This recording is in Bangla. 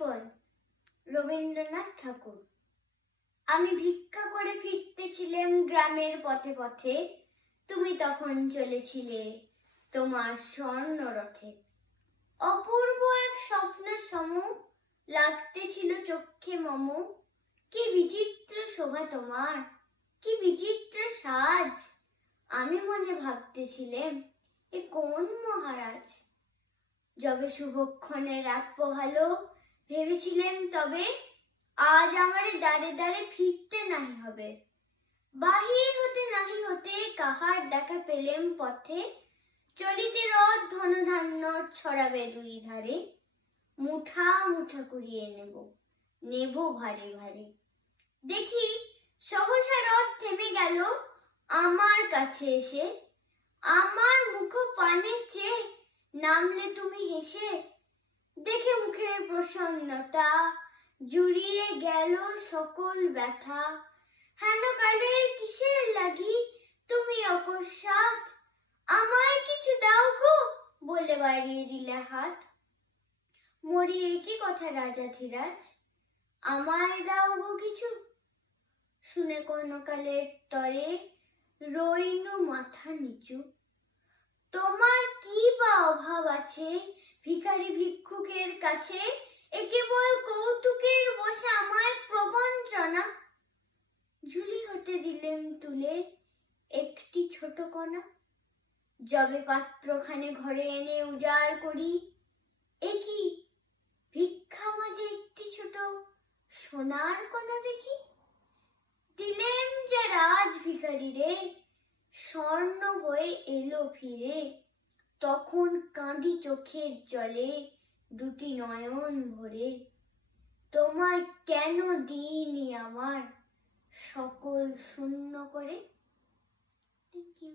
কৃপণ। রবীন্দ্রনাথ ঠাকুর। আমি ভিক্ষা করে ফিরতেছিলাম গ্রামের পথে পথে, তুমি তখন চলেছিলে তোমার স্বর্ণরথে। অপূর্ব এক স্বপ্ন সম লাগতেছিল চক্ষে মম। কি বিচিত্র শোভা তোমার, কি বিচিত্র সাজ। আমি মনে ভাবতেছিলাম, এ কোন মহারাজ। যবে শুভক্ষণে রাত পোহালো, ভেবেছিলেন তবে আজ আমারে দাঁড়ে দাঁড়ে ফিরতে নাহি হবে। বাহির হতে নাহি হতে কাহার দেখা পেলেম পথে, চলিতে রথ ধনধান্য ছড়াবে দুই ধারে। মুঠা মুঠা কুড়িয়ে নেব, নেব ভারে ভারে। দেখি সহসা রথ থেমে গেল আমার কাছে এসে। আমার মুখ পানে চেয়ে নামলে তুমি হেসে। দেখে মুখের প্রসন্নতা জুড়িয়ে গেল সকল ব্যথা। হেন কালের কিসের লাগি তুমি অকস্মাৎ, আমায় কিছু দাও গো বলে বাড়িয়ে দিলে হাত। মরি একই কথা রাজাধিরাজ, আমায় দাও গো কিছু। শুনে কনকালের তরে রইনু মাথা নিচু। তোমার কি বা অভাব আছে ভিখারি ভিক্ষুকের কাছে, এ কেবল কৌতুকের বসে আমায় প্রবঞ্চনা। ঝুলি হতে দিলেম তুলে একটি ছোট কণা, যবে পাত্রখানে ঘরে এনে উজাড় করি, এ কি ভিক্ষা মাঝে একটি ছোট সোনার কণা দেখি। দিলেম যে রাজ ভিখারি রে, স্বর্ণ হয়ে এলো ফিরে। তখন কাঁদি চোখের জলে দুটি নয়ন ভরে। তোমায় কেন দিইনি আমার সকল শূন্য করে। Thank you.